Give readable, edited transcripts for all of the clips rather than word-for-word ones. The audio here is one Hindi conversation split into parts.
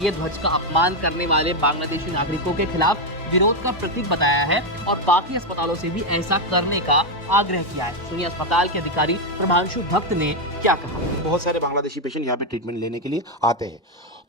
ये ध्वज का अपमान करने वाले बांग्लादेशी नागरिकों के खिलाफ विरोध का प्रतीक बताया है और बाकी अस्पतालों से भी ऐसा करने का आग्रह किया है। सुनिए अस्पताल के अधिकारी प्रभांशु भक्त ने क्या कहा। बहुत सारे बांग्लादेशी पेशेंट यहाँ पे ट्रीटमेंट लेने के लिए आते हैं,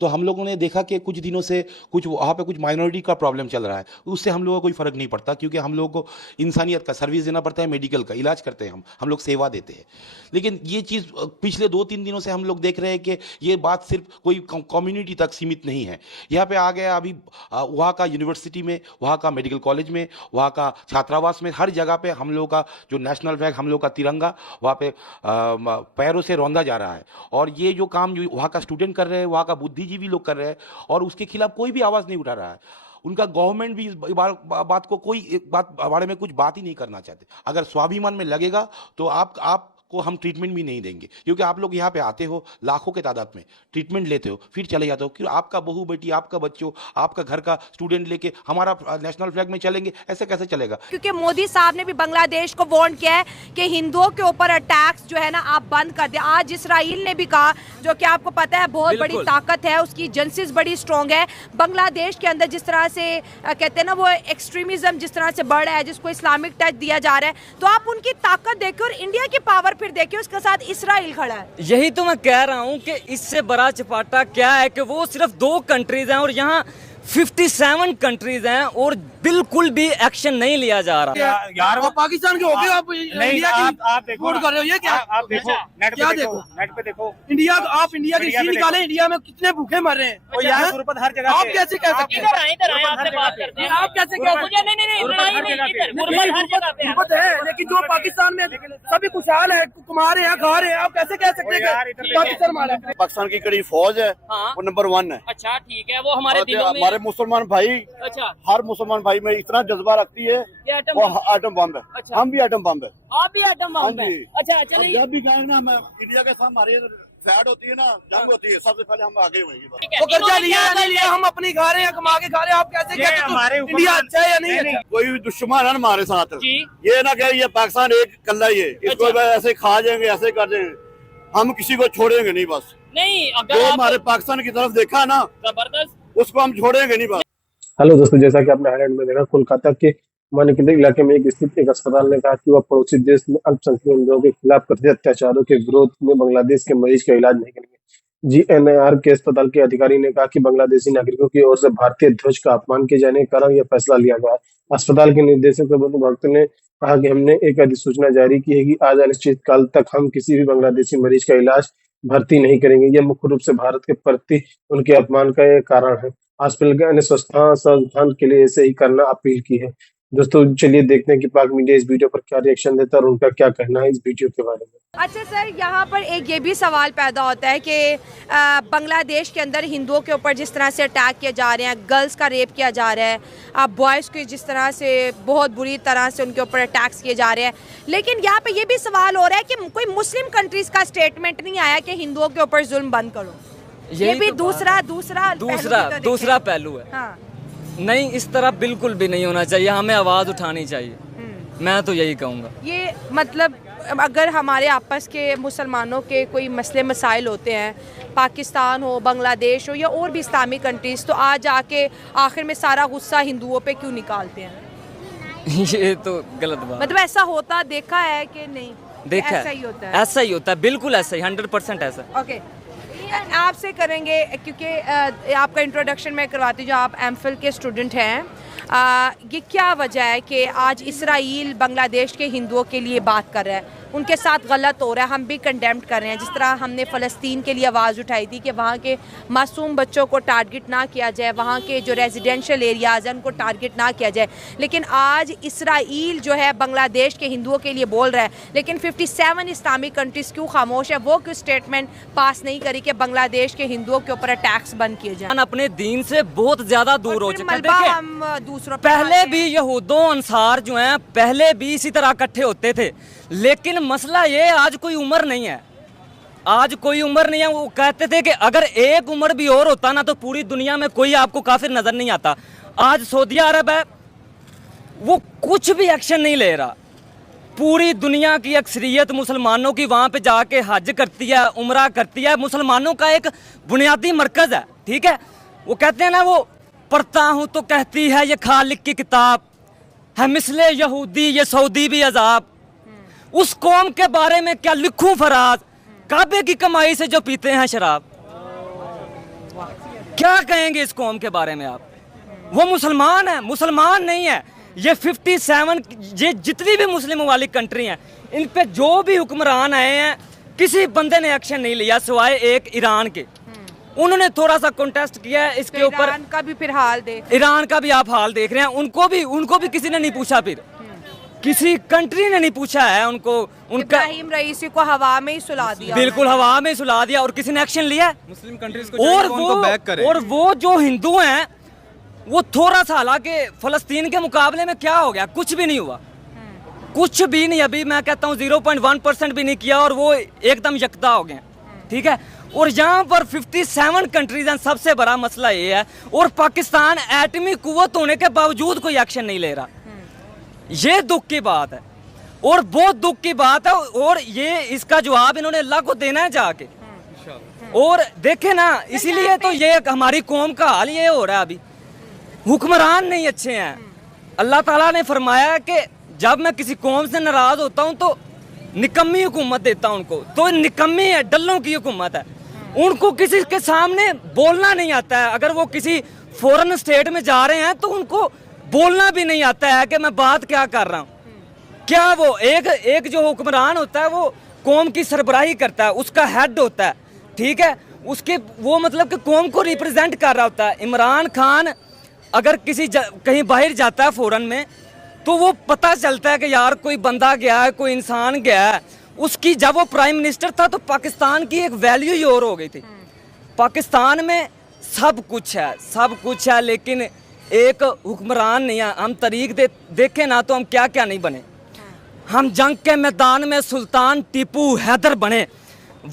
तो हम लोगों ने देखा कि कुछ दिनों से कुछ वहाँ पे कुछ माइनॉरिटी का प्रॉब्लम चल रहा है। उससे हम लोगों को कोई फ़र्क नहीं पड़ता, क्योंकि हम लोगों को इंसानियत का सर्विस देना पड़ता है, मेडिकल का इलाज करते हैं, हम लोग सेवा देते हैं। लेकिन ये चीज़ पिछले 2-3 दिनों से हम लोग देख रहे हैं कि ये बात सिर्फ कोई कम्युनिटी तक सीमित नहीं है। यहाँ पे आ गया अभी वहाँ का यूनिवर्सिटी में, वहाँ का मेडिकल कॉलेज में, वहाँ का छात्रावास में, हर जगह पे हम लोग का जो नेशनल फ्लैग, हम लोग का तिरंगा वहाँ पे पैरों से रौंदा जा रहा है। और ये जो काम जो वहाँ का स्टूडेंट कर रहे हैं, वहाँ का बुद्धिजीवी लोग कर रहे हैं, और उसके खिलाफ कोई भी आवाज़ नहीं उठा रहा है। उनका गवर्नमेंट भी इस बात को कोई बात बारे में कुछ बात ही नहीं करना चाहते। अगर स्वाभिमान में लगेगा तो आप को हम ट्रीटमेंट भी नहीं देंगे, क्योंकि आप लोग यहाँ पे आते हो लाखों के तादाद में, ट्रीटमेंट लेते हो, फिर चले जाते हो। क्यों आपका बहू बेटी, आपका बच्चों, आपका घर का स्टूडेंट लेके हमारा नेशनल फ्लैग में चलेंगे? ऐसे कैसे चलेगा? क्योंकि मोदी साहब ने भी बांग्लादेश को वार्न किया है कि हिंदुओं के ऊपर अटैक्स जो है ना आप बंद कर दें। आज इसराइल ने भी कहा, जो कि आपको पता है बहुत बड़ी ताकत है, उसकी एजेंसीज बड़ी स्ट्रॉन्ग है। बांग्लादेश के अंदर जिस तरह से कहते हैं ना वो एक्सट्रीमिज्म जिस तरह से बढ़ रहा है, जिसको इस्लामिक टच दिया जा रहा है, तो आप उनकी ताकत देखिए और इंडिया की पावर फिर देखिए, उसके साथ इसराइल खड़ा है। यही तो मैं कह रहा हूँ कि इससे बड़ा चपाटा क्या है कि वो सिर्फ 2 कंट्रीज हैं और यहाँ 57 कंट्रीज हैं और बिल्कुल भी एक्शन नहीं लिया जा रहा। यार वो पाकिस्तान के हो गए, आप इंडिया की आप देखो कर रहे हो। ये क्या आप देखो, नेट पे देखो, नेट पे देखो इंडिया, आप इंडिया की सी निकाले, इंडिया में कितने भूखे मर रहे हैं। और यहाँ गुरबत हर जगह आप कैसे कह सकते हैं? आप कैसे कह सकते हैं? गुरबत है, लेकिन जो पाकिस्तान में सभी खुशहाल है, कुमार है, खा रहे हैं, आप कैसे कह सकते हैं कि पाकिस्तान मारा है? पाकिस्तान की कड़ी फौज है, वो नंबर 1 है। अच्छा ठीक है, वो हमारे दिलों में। हमारे मुसलमान भाई, अच्छा हर मुसलमान भाई में इतना जज्बा रखती है, वो एटम बम है। अच्छा। हम भी एटम बम है। आप भी एटम बम है। अच्छा चलिए, जब भी गए ना, हम इंडिया के साथ हमारी फैड होती है ना, जंग होती है, सबसे पहले हम आगे होंगे। वो कर्जा लिया नहीं लिया, हम अपनी खा रहे हैं, कमा के खा रहे हैं। आप कैसे कहते हैं इंडिया अच्छा है या नहीं है? कोई भी दुश्मन है हमारे साथ, ये ना कहे ये पाकिस्तान एक कल्ला ही है, इसको ऐसे खा जाएंगे, ऐसे कर देंगे, हम किसी को छोड़ेंगे नहीं। बस नहीं, जो हमारे पाकिस्तान की तरफ देखा ना, जबरदस्त, उसको हम छोड़ेंगे नहीं। बस हेलो दोस्तों, जैसा कि आपने हाईलाइट में देखा, कोलकाता के मानिकंदी इलाके में एक स्थित एक अस्पताल ने कहा कि वह पड़ोसी देश में अल्पसंख्यक हिंदुओं के खिलाफ कथित अत्याचारों के विरोध में बांग्लादेश के मरीज का इलाज नहीं करेंगे। जीएनआर के अस्पताल के अधिकारी ने कहा कि बांग्लादेशी नागरिकों की ओर से भारतीय ध्वज का अपमान किए जाने के कारण यह फैसला लिया गया। अस्पताल के निदेशक प्रबंध भक्त ने कहा कि हमने एक अधिसूचना जारी की है कि आज अनिश्चित काल तक हम किसी भी बांग्लादेशी मरीज का इलाज भर्ती नहीं करेंगे। यह मुख्य रूप से भारत के प्रति उनके अपमान का एक कारण है। हॉस्पिटल के अन्य संस्थान के लिए ऐसे ही करना अपील की है। दोस्तों चलिए देखते हैं कि पाक मीडिया इस वीडियो पर क्या रिएक्शन देता है और उनका क्या कहना है इस वीडियो के बारे में। अच्छा सर, यहाँ पर एक ये भी सवाल पैदा होता है कि बांग्लादेश के अंदर हिंदुओं के ऊपर जिस तरह से अटैक किए जा रहे हैं, गर्ल्स का रेप किया जा रहा है, बॉयज़ को जिस तरह से बहुत बुरी तरह से उनके ऊपर अटैक्स किए जा रहे हैं, लेकिन यहाँ पे ये भी सवाल हो रहा है कि कोई मुस्लिम कंट्रीज का स्टेटमेंट नहीं आया कि हिंदुओं के ऊपर जुल्म बंद करो। ये भी तो दूसरा पहलू है। हाँ। नहीं, इस तरह बिल्कुल भी नहीं होना चाहिए, हमें आवाज उठानी चाहिए। मैं तो यही कहूँगा। ये मतलब अगर हमारे आपस के मुसलमानों के कोई मसले मसाइल होते हैं, पाकिस्तान हो, बांग्लादेश हो या और भी इस्लामिक कंट्रीज, तो आज आके आखिर में सारा गुस्सा हिंदुओं पे क्यों निकालते हैं? ये तो गलत बात। मतलब ऐसा होता देखा है कि नहीं? देखा ऐसा ही होता है। ऐसा ही होता है, बिल्कुल ऐसा ही, 100% ऐसा। ओके, आपसे करेंगे क्योंकि आपका इंट्रोडक्शन मैं करवाती हूँ, जो आप एमफिल के स्टूडेंट हैं। ये क्या वजह है कि आज इसराइल बांग्लादेश के हिंदुओं के लिए बात कर रहा है, उनके साथ गलत हो रहा है, हम भी कंडेम्ड कर रहे हैं। जिस तरह हमने फ़लस्तीन के लिए आवाज़ उठाई थी कि वहाँ के मासूम बच्चों को टारगेट ना किया जाए, वहाँ के जो रेजिडेंशियल एरियाज़ हैं उनको टारगेट ना किया जाए, लेकिन आज इसराइल जो है बांग्लादेश के हिंदुओं के लिए बोल रहा है, लेकिन 57 इस्लामिक कंट्रीज़ क्यों खामोश है? वो क्यों स्टेटमेंट पास नहीं करी कि बांग्लादेश के हिंदुओं के ऊपर अटैक्स बंद किए जाए? अपने दीन से बहुत ज़्यादा दूर हो चुके हैं। हम दूसरों पहले भी यहूदों अंसार जो हैं पहले भी इसी तरह इकट्ठे होते थे, लेकिन मसला ये आज कोई उम्र नहीं है, आज कोई उम्र नहीं है। वो कहते थे कि अगर एक उम्र भी और होता ना तो पूरी दुनिया में कोई आपको काफिर नजर नहीं आता। आज सऊदी अरब है, वो कुछ भी एक्शन नहीं ले रहा। पूरी दुनिया की अक्सरियत मुसलमानों की वहाँ पे जाके हज करती है, उम्रा करती है, मुसलमानों का एक बुनियादी मरकज़ है, ठीक है। वो कहते हैं ना, वो पढ़ता हूँ तो कहती है ये खालिक की किताब है, मिसले यहूदी ये सऊदी भी अजाब। उस कौम के बारे में क्या लिखूं फराज, काबे की कमाई से जो पीते हैं शराब। क्या कहेंगे इस कौम के बारे में आप? वो मुसलमान है, मुसलमान नहीं है। ये 57 ये जितनी भी मुस्लिम वाली कंट्री हैं, इन पे जो भी हुक्मरान आए हैं, किसी बंदे ने एक्शन नहीं लिया सिवाय एक ईरान के। उन्होंने थोड़ा सा कॉन्टेस्ट किया है इसके ऊपर। ईरान का भी फिर हाल देख, ईरान का भी आप हाल देख रहे हैं। उनको भी किसी ने नहीं पूछा, फिर किसी कंट्री ने नहीं पूछा है उनको। उनका इब्राहिम रईसी को हवा में ही सुला दिया, बिल्कुल हवा में सुला दिया, और किसी ने एक्शन लिया है? मुस्लिम कंट्रीज को और वो जो हिंदू हैं, वो थोड़ा सा, हालांकि फलस्तीन के मुकाबले में क्या हो गया, कुछ भी नहीं हुआ, कुछ भी नहीं। अभी मैं कहता हूँ 0.1% भी नहीं किया, और वो एकदम यकता हो गए। ठीक है, और यहाँ पर 57 कंट्रीज हैं। सबसे बड़ा मसला ये है, और पाकिस्तान एटमी कुव्वत होने के बावजूद कोई एक्शन नहीं ले रहा। ये दुख की बात है, और बहुत दुख की बात है। और ये इसका जवाब इन्होंने अल्लाह को देना है जाके। और देखे ना, इसीलिए तो ये हमारी कौम का हाल ये हो रहा है। अभी हुक्मरान नहीं अच्छे हैं। अल्लाह ताला ने फरमाया कि जब मैं किसी कौम से नाराज होता हूँ तो निकम्मी हुकूमत देता हूँ उनको। तो निकम्मी है, डल्लों की हुकूमत है। उनको किसी के सामने बोलना नहीं आता है। अगर वो किसी फॉरेन स्टेट में जा रहे हैं तो उनको बोलना भी नहीं आता है कि मैं बात क्या कर रहा हूँ। क्या वो एक जो हुक्मरान होता है वो कौम की सरबराही करता है, उसका हेड होता है। ठीक है, उसके वो मतलब कि कौम को रिप्रेजेंट कर रहा होता है। इमरान खान अगर कहीं बाहर जाता है फॉरेन में, तो वो पता चलता है कि यार कोई बंदा गया है, कोई इंसान गया है। उसकी जब वो प्राइम मिनिस्टर था तो पाकिस्तान की एक वैल्यू ही और हो गई थी। पाकिस्तान में सब कुछ है, लेकिन एक हुक्मरान नहीं है। हम तरीक देखें ना तो हम क्या क्या नहीं बने। हम जंग के मैदान में सुल्तान टीपू हैदर बने,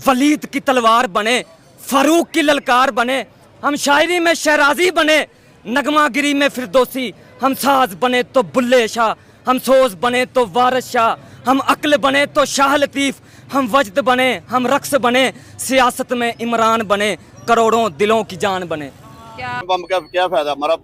वलीद की तलवार बने, फारूक की ललकार बने। हम शायरी में शहराजी बने, नगमागिरी में फिरदौसी। हम साज बने तो बुल्ले शाह, हम सोज बने तो वारिस शाह, हम अक्ल बने तो शाह लतीफ़, हम वजद बने, हम रक्स बने, सियासत में इमरान बने, करोड़ों दिलों की जान बने। बम का क्या फायदा? हमारा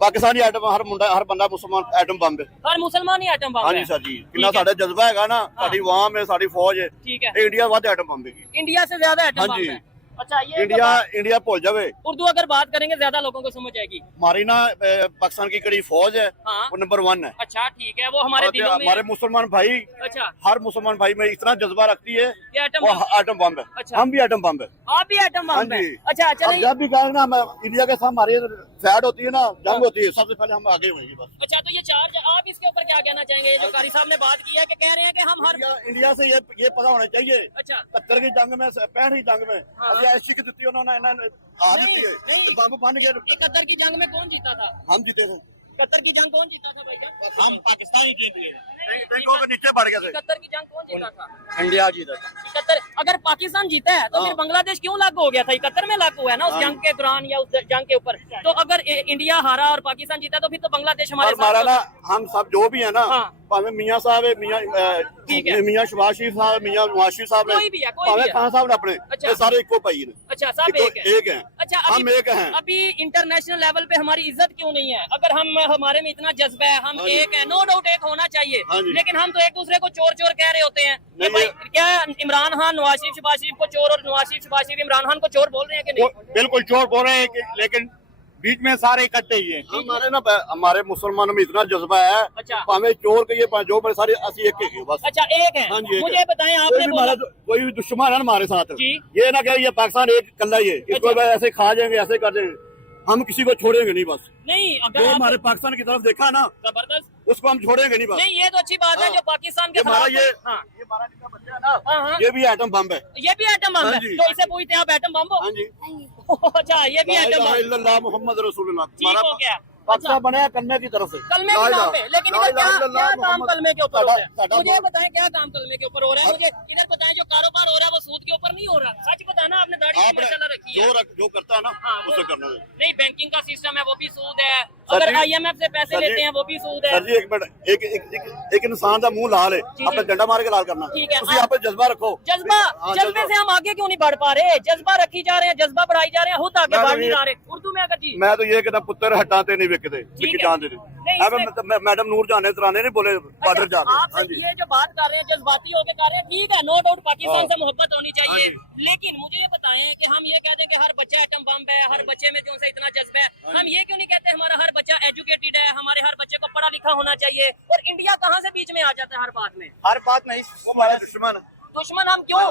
पाकिस्तानी आइटम हर बंदा मुसलमान आइटम बम है। हर मुसलमान ही आइटम बम हाँ जी सर जी, कितना साढ़े जज्बा है ना, साड़ी अवाम है, साड़ी फौज है। ठीक है, इंडिया वाद आइटम बम है, इंडिया से ज्यादा आइटम हाँ बम जी। है। अच्छा, ये इंडिया भूल जावे। उर्दू अगर बात करेंगे ज्यादा लोगों को समझ आएगी। हमारी ना पाकिस्तान की कड़ी फौज है, हाँ। वो नंबर 1 है। अच्छा ठीक है, वो हमारे दिलों में हमारे मुसलमान भाई, अच्छा, हर मुसलमान भाई में इतना जज्बा रखती है, ये आइटम वो बम। आइटम बम है। अच्छा। हम भी आइटम बम है। आप भी आइटम हाँ बम है। जी। अच्छा अब चलिए। जब भी कहेंगे ना इंडिया के साथ हमारी फैड होती है ना, जंग होती है, सबसे पहले हम आगे होंगे बस। अच्छा, तो ये चार्ज आप इसके ऊपर क्या कहना चाहेंगे? जो कारी साहब ने बात की है कि कह रहे हैं कि हम हर इंडिया से ये पता होना चाहिए। अच्छा, 70 की जंग में, 65 की जंग में, हाँ। ऐसी की दी उन्होंने नहीं। बम बन के कतर की जंग में कौन जीता था? हम जीते थे। कतर की जंग कौन जीता था भाईजान? हम पाकिस्तानी जीत गए, बैंकों के नीचे बढ़ गए थे। कतर की जंग कौन जीता था? इंडिया जीता था। इकहत्तर। अगर पाकिस्तान जीता है तो फिर बांग्लादेश क्यों लागू हो गया था? 71 में लागू हुआ है ना उस जंग के दौरान या उस जंग के ऊपर। तो अगर इंडिया हारा और पाकिस्तान जीता तो फिर तो बांग्लादेश हमारे हमारा ना, हम सब जो भी है ना, हाँ। भावे मियाँ साहब है, ठीक है। मियाँ शहबाज शरीफ साहब, मियाँ नवाज शरीफ साहब, कोई भी है, कोई भावे भी है। खान साहब ने अपने, अच्छा। ये सारे इको भाई ने। अच्छा, सब एक है। एक है। अच्छा, हम एक हैं। अभी इंटरनेशनल लेवल पे हमारी इज्जत क्यों नहीं है? अगर हमारे में इतना जज्बा है, हम हाँ जी। एक है, नो डाउट एक होना चाहिए, हाँ जी। लेकिन हम तो एक दूसरे को चोर चोर कह रहे होते हैं। ये नहीं, भाई क्या इमरान खान नवाज शरीफ शहबाज शरीफ को चोर और नवाज शरीफ शहबाज शरीफ इमरान खान को चोर बोल रहे हैं कि नहीं? बिल्कुल चोर बोल रहे हैं, लेकिन बीच में सारे इकट्ठे ही हैं। हमारे मुसलमानों में इतना जज्बा है, अच्छा। हमें चोर के ये जो बड़े सारे असली एक ही बस। अच्छा, एक है। हाँ जी, एक मुझे है। बताएं, आपने बोला कोई भी दुश्मन है हमारे साथ, जी। ये ना कहे ये पाकिस्तान एक कल्ला ही है, इसको अच्छा। ऐसे खा जाएंगे, ऐसे कर देंगे, हम किसी को छोड़ेंगे नहीं बस। नहीं, जो अगर हमारे पाकिस्तान की तरफ देखा ना, जबरदस्त, उसको हम छोड़ेंगे नहीं बस। नहीं ये तो अच्छी बात है हाँ। जो पाकिस्तान के ये हमारा खिलाफ ये हाँ। ये 12 दिन का बच्चा है ना, हाँ। ये भी एटम बम है। ये भी आइटम बम हाँ है। जी। तो इसे पूछते हैं आप एटम बम हो? हाँ जी। अच्छा, ये भी ला आइटम इलाहा बम इल्लल्लाह मुहम्मद रसूलुल्लाह। ठीक हो गया। पाकिस्तान बना है कलमे की तरफ से, कलमे के नाम पे। लेकिन इधर क्या काम कलमे के ऊपर हो रहा है? मुझे बताएं क्या काम कलमे के ऊपर हो रहा है? मुझे इधर बताएं, जो कारोबार हो रहा है वो सूद के ऊपर नहीं हो रहा। सच बताना, आपने दाढ़ी माशाल्लाह रखी है। जो करता है ना, हाँ, उसे करना है। नहीं, बैंकिंग का सिस्टम है वो भी सूद है, सर अगर जी- IMF से पैसे सर जी- लेते हैं वो भी सूद है। सर जी एक मिनट, एक इंसान का मुंह लाल है, अपना डंडा मार के लाल करना, ठीक है, ਤੁਸੀਂ आप जज्बा रखो। जज्बा हाँ, जज्बे से हम आगे क्यों नहीं बढ़ पा रहे? जज्बा रखी जा रहे हैं, जज्बा बढ़ाई जा रहे हैं, खुद आगे मैं तो बढ़ नहीं ये- रहा रहे। उर्दू में अगर जी मैं तो ये कहता पुत्र हटाते नहीं विकते, ठीक विक है। जाते नहीं, अब मैडम नूर जाने तराने नहीं बोले बॉर्डर अच्छा, जाके। आप हाँ जी ये जो बात कर रहे हैं जज्बाती होके कर रहे हैं, ठीक है, नो डाउट पाकिस्तान हाँ। से मोहब्बत होनी चाहिए, हाँ लेकिन मुझे ये बताएं कि हम ये कह दें कि हर बच्चा एटम बम है, हर बच्चे में जो है इतना जज्बा है, हम ये क्यों नहीं कहते हमारा हर बच्चा एजुकेटेड है, हमारे हर बच्चे को पढ़ा लिखा होना चाहिए? और इंडिया कहाँ से बीच में आ जाता है हर बात में? हर बात नहीं, वो हमारा दुश्मन है। दुश्मन हम क्यों?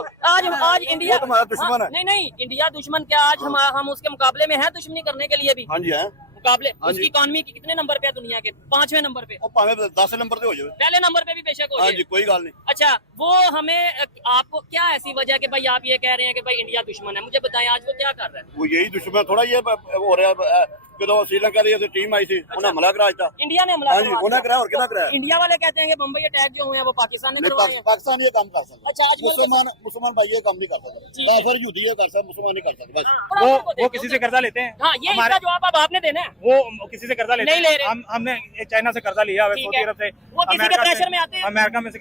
आज इंडिया वो तुम्हारा दुश्मन है। नहीं, इंडिया दुश्मन क्या? आज हम उसके मुकाबले में है दुश्मनी करने के लिए भी हाँ जी है, मुकाबले। हाँ उसकी जी। इकॉनमी की कितने नंबर पे है दुनिया के? 5वें नंबर पे। वो भावे 10 नंबर पे हो जाए। पहले नंबर पे भी बेशक हो हाँ जाए। जी कोई गल नहीं। अच्छा, वो हमें आपको क्या ऐसी वजह कि भाई आप ये कह रहे हैं कि भाई इंडिया दुश्मन है? मुझे बताएं आज वो क्या कर रहा है? वो यही दुश्मन थोड़ा ये हो रहा है। ਜਦੋਂ श्रीलंका ਦੀ टीम आई थी उन्हें हमला करा था। इंडिया ने हमला हाँ जी करवा उन्हें दिया। कराया और कितना कराया? इंडिया वाले कहते हैं कि बम्बई अटैक जो हुए हैं वो पाकिस्तान ने नहीं, करवाए हैं। पाकिस्तान ये काम कर सकता। अच्छा, आज मुसलमान भाई ये काम नहीं कर सकता। ठीक है। काफिर यहूदी ये कर सकता, मुसलमान नहीं कर सकता बस। वो किसी से कर्जा लेते हैं। हाँ, ये इसका जवाब अब आपने देना है। वो किसी से कर्जा लेते नहीं ले रहे। हमने चाइना से कर्जा लिया, ठीक सऊदी है। अरब से, वो किसी के अमेरिका प्रेशर से- में आते हैं। अमेरिका में से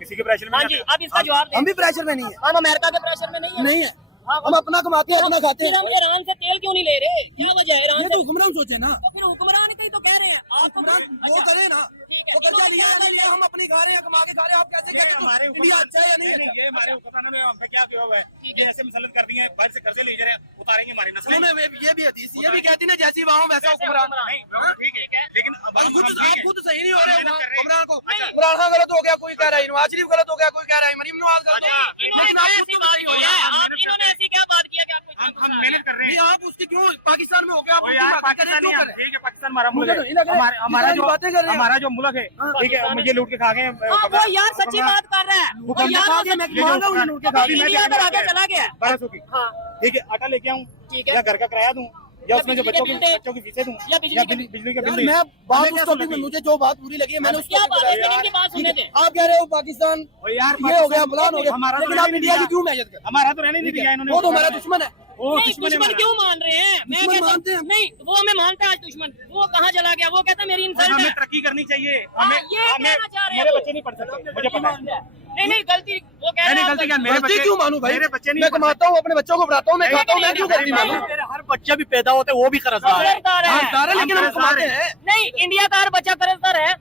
किसी के प्रेशर में हाँ नहीं जी, आते। अब इसका जवाब दें। हम भी प्रेशर में नहीं है, हम अमेरिका के प्रेशर में नहीं है। नहीं है, हाँ, हम अपना कमाते हैं, अपना खाते फिर हैं। हम ईरान से तेल क्यों नहीं ले रहे? क्या वजह है ईरान ये से? तो हुक्मरान सोचे ना, तो फिर हुक्मरान ही तो कह रहे हैं आप हुक्मरान वो करे ना, ठीक है, वो कर्जा इन्होंने लिया क्या ना लिया, हम अपनी खा रहे हैं, कमा के खा रहे हैं। आप कैसे कहते हो इंडिया अच्छा है या नहीं अच्छा? ये हमारे हुक्मरानों ने हम पे क्या किया हुआ है? ये ऐसे मुसलत कर दिए हैं, बाहर से कर्जे ले जा रहे हैं, उतारेंगे हमारी नस्लें। सुनो मैं ये भी हदीस ये भी कहती ना, जैसी वहाँ वैसा हुक्मरान। नहीं, वो ठीक है, लेकिन अब आप हम खुद ठीक है। आप खुद सही नहीं हो रहे मेहनत कर रहे हैं। हुक्मरान को। अच्छा। इमरान खान गलत हो गया, कोई कह रहा है नवाज शरीफ गलत हो गया, कोई कह रहा है मरीम नवाज गलत हो गया, लेकिन आप खुद तो सही हो रहे हैं। इन्होंने ऐसी क्या बात किया कि आपको इतना हम गुस्सा आ मेहनत कर रहे नहीं, हैं। आप उसकी क्यों पाकिस्तान में हो गया, आप ओ उसकी यार बात करें, पाकिस्तानी क्यों हम, करें? ठीक है, पाकिस्तान हमारा मुल्क मुझे है। तो नहीं लग रहा है, हमारा जिस तरह की बातें कर रहे हैं। हमारा जो मुल्क है, ठीक है, मुझे लूट के खा गए। हाँ, वो यार सच्ची बात कर रहा है। वो हुक्म यार खा के मैं मान रहा हूँ, लूट के खा अभी के मैं इंडिया अगर आगे चला गया। 1200 की, हाँ, ठीक है, आटा लेके आऊँ ठीक है। या घर का किराया दूँ या उसमें जो बिजली के बच्चों बिल दे। की फीसें दूँ या बिजली के बिजली का यार बिल मैं बात हमें उस क्या टॉपिक में, लगी? मुझे जो बात बुरी लगी है मैंने उस क्या टॉपिक बात पे है? बताया। इनकी बात सुनने दें। आप कह रहे हो पाकिस्तान ओ यार ये हो गया, फलान हो गया, हमारा तो लेकिन रहने आप नहीं इंडिया की दिया। क्यों मेहनत कर? हमारा तो रहने नहीं दिया इन्होंने। वो तो हमारा दुश्मन है। वो नहीं, दुश्मन है दुश्मन हमारा। क्यों मान रहे हैं? मैं दुश्मन कहता मानते हैं। नहीं, वो हमें मानता है आज दुश्मन। वो कहाँ चला गया? वो कहता है मेरी इंसल्ट हमें है। तरक्की करनी चाहिए। हाँ, हमें ये कहना चाह रहे हैं मेरे वो। बच्चे नहीं पढ़ सकते, मुझे पता है। नहीं, गलती वो कह रहे नहीं, हैं गलती आप क्या? मेरे गलती बच्चे क्यों मानूं भाई? मेरे बच्चे नहीं मैं पढ़ कमाता हूँ, अपने बच्चों को पढ़ाता हूँ, मैं खाता हूँ, मैं क्यों गलती मानूं? हर बच्चे भी पैदा होते हैं, वो भी कर्जदार है। हाँ, सारे लेकिन हम कमाते हैं। नहीं, इंडिया का हर बच्चा कर्जदार है।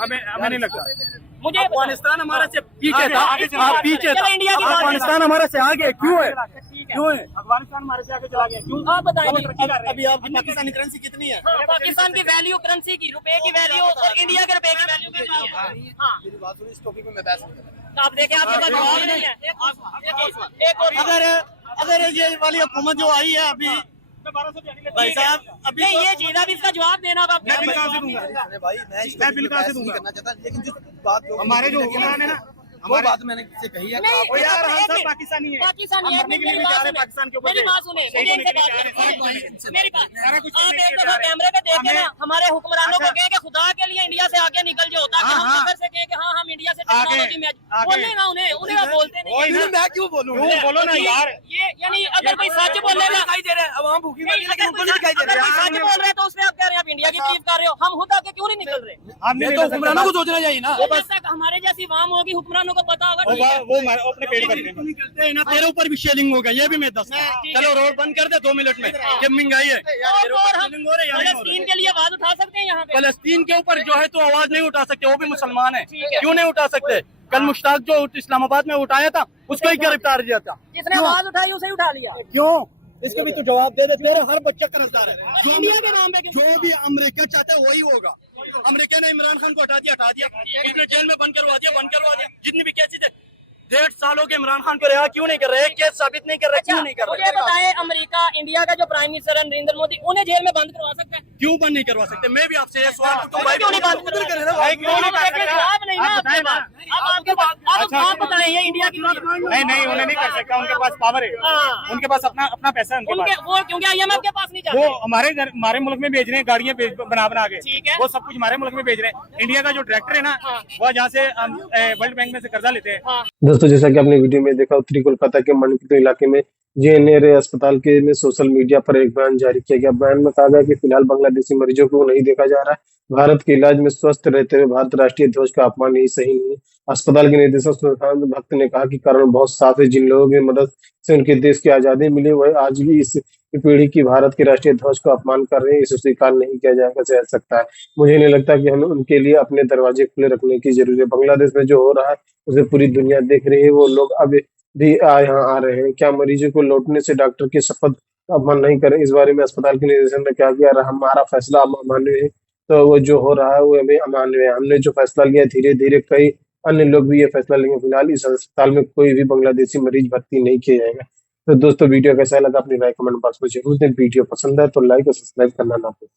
हमें नहीं लगता। मुझे अफगानिस्तान हमारा से पीछे आगे- था, आगे चला आप गया। पीछे चलो था। इंडिया की बात अफगानिस्तान हमारे से आगे क्यों है? क्यों है? अफगानिस्तान हमारे से आगे चला गया, क्यों? आप बताइए। अभी आपकी पाकिस्तानी करेंसी कितनी है? हाँ, पाकिस्तान की वैल्यू करेंसी की, रुपए की वैल्यू और इंडिया के रुपए की वैल्यू कितनी है? हाँ, मेरी बात सुनो, इस टॉपिक में मैं बहस नहीं कर रहा। तो आप देखें आपके पास जवाब नहीं है। एक और अगर ये वाली हुकूमत जो आई है अभी, भाई साहब अभी नहीं, ये चीज अब इसका जवाब देना अब मैं आपके बिल कहाँ से दूंगा? अरे भाई मैं बिल कहाँ से दूंगा? करना चाहता, लेकिन जो बात हमारे जो हुक्मरान है ना, वो बात मैंने किससे कही है? नहीं, ओ यार, हम एक सब मिनट। पाकिस्तानी है। पाकिस्तानी हम है, मरने के मेरी लिए भी बात जा रहे हैं सुने। पाकिस्तान के ऊपर मेरी से। बात सुने, शहीद मेरी होने इनसे के लिए बात जा रहे हैं। सुने। मेरी बात सारा कुछ आप करने एक के लिए दफा जा रहे हैं। कैमरे पे देखे हमें- ना, हमारे हुक्मरानों को अच्छा। कहे कि खुदा के लिए इंडिया से आगे निकल जाओ, ताकि हाँ, हम हाँ। सफर से कहें कि हाँ हम इंडिया से आगे, टेक्नोलॉजी में आगे। बोलने ना उन्हें आप बोलते नहीं वही हैं। ना। मैं क्यों बोलूं? क्यों बोलो ना यार। ये यानी अगर कोई सच बोलेगा, दिखाई दे रहे हैं, अब हम भूखी मर रही है, लेकिन अगर उनको नहीं दिखाई दे कोई रहा सच बोल रहे हैं तो उसमें आप कह रहे हैं आप इंडिया की तारीफ कर रहे हो। हम खुद आगे क्यों नहीं निकल रहे? हम ये नहीं तो मिल सकते। हुक्मरानों को सोचना चाहिए ना। जब तक हमारे जैसी वाम होगी, हुक्मरानों को पता होगा ठीक है। वो अपने पेट भरने में। निकलते हैं ना, तेरे ऊपर भी शेलिंग होगा, ये भी मैं दस। ठीक चलो रोड बंद कर दे 2 मिनट में, ये महंगाई है। और हम फलस्तीन के लिए आवाज उठा सकते हैं यहाँ पे। फलस्तीन के ऊपर जो है तो आवाज नहीं उठा सकते, वो भी मुसलमान है, ठीक है। क्यों नहीं उठा सकते? कल मुश्ताक जो इस्लामाबाद में उठाया था, उसको ही गिरफ्तार किया था। जिसने आवाज उठाई उसे उठा लिया। क्यों? इसके भी तो जवाब दे दे। तेरे हर बच्चा कर्जदार है। इंडिया के नाम पे क्यों? जो भी अमेरिका चाहता है वही होगा। अमेरिका ने इमरान खान को हटा दिया, इसने जेल में बंद करवा दिया। जितनी भी केसेस है, 1.5 साल हो गए इमरान खान को रिहा क्यों नहीं कर रहे? एक केस साबित नहीं कर रहे, क्यों नहीं कर मुझे रहे? बताएं, अमेरिका, इंडिया का जो प्राइम मिनिस्टर है नरेंद्र मोदी, उन्हें जेल में बंद करवा सकते हैं? क्यों बंद नहीं करवा सकते? मैं भी आपसे ये सवाल पूछूं भाई, क्यों नहीं बंद उधर करवा करे ना भाई, क्यों नहीं कर सकते? जवाब नहीं ना आप आपके बताएं ना। पास। अब आपके पास आप बताएं, ये इंडिया की बात नहीं, उन्हें नहीं कर सकता। उनके पास पावर है, हाँ। उनके पास अपना पैसा है उनके उनके पास। वो क्योंकि IMF के पास नहीं वो जाते। हमारे मुल्क में भेज रहे हैं, गाड़ियां बना के। ठीक है। वो सब कुछ हमारे मुल्क में भेज रहे हैं। इंडिया का जो डायरेक्टर है ना, वो जहाँ से वर्ल्ड बैंक में से कर्जा लेते हैं। दोस्तों जैसा कि आपने वीडियो में देखा, उत्तरी कोलकाता के मणिपुर इलाके में JNR अस्पताल के ने सोशल मीडिया पर एक बयान जारी किया गया। बयान में कहा गया कि फिलहाल बांग्लादेशी मरीजों को नहीं देखा जा रहा है। भारत के इलाज में स्वस्थ रहते हुए भारत राष्ट्रीय ध्वज का अपमान यही सही नहीं है। अस्पताल के निदेशक सुशांत भक्त ने कहा कि कारण बहुत साफ है, जिन लोगों की मदद से उनके देश की आजादी मिली वह आज भी इस पीढ़ी की भारत के राष्ट्रीय ध्वज का अपमान कर रहे हैं। इसे स्वीकार नहीं किया जा सकता है। मुझे नहीं लगता कि हमें उनके लिए अपने दरवाजे खुले रखने की जरूरत है। बांग्लादेश में जो हो रहा है उसे पूरी दुनिया देख रही है। वो लोग अब भी यहाँ आ रहे हैं। क्या मरीजों को लौटने से डॉक्टर की शपथ का अपमान नहीं करें? इस बारे में अस्पताल के निदेशक ने कहा कि यार हमारा फैसला अमान्य है, तो वो जो हो रहा है वो हमें अमान्य है। हमने जो फैसला लिया धीरे धीरे कई अन्य लोग भी ये फैसला लेंगे। फिलहाल इस अस्पताल में कोई भी बांग्लादेशी मरीज भर्ती नहीं किया जाएगा। तो दोस्तों वीडियो कैसा लगा अपनी राय कमेंट बॉक्स में जरूर दें। वीडियो पसंद है तो लाइक और सब्सक्राइब करना ना भूलें।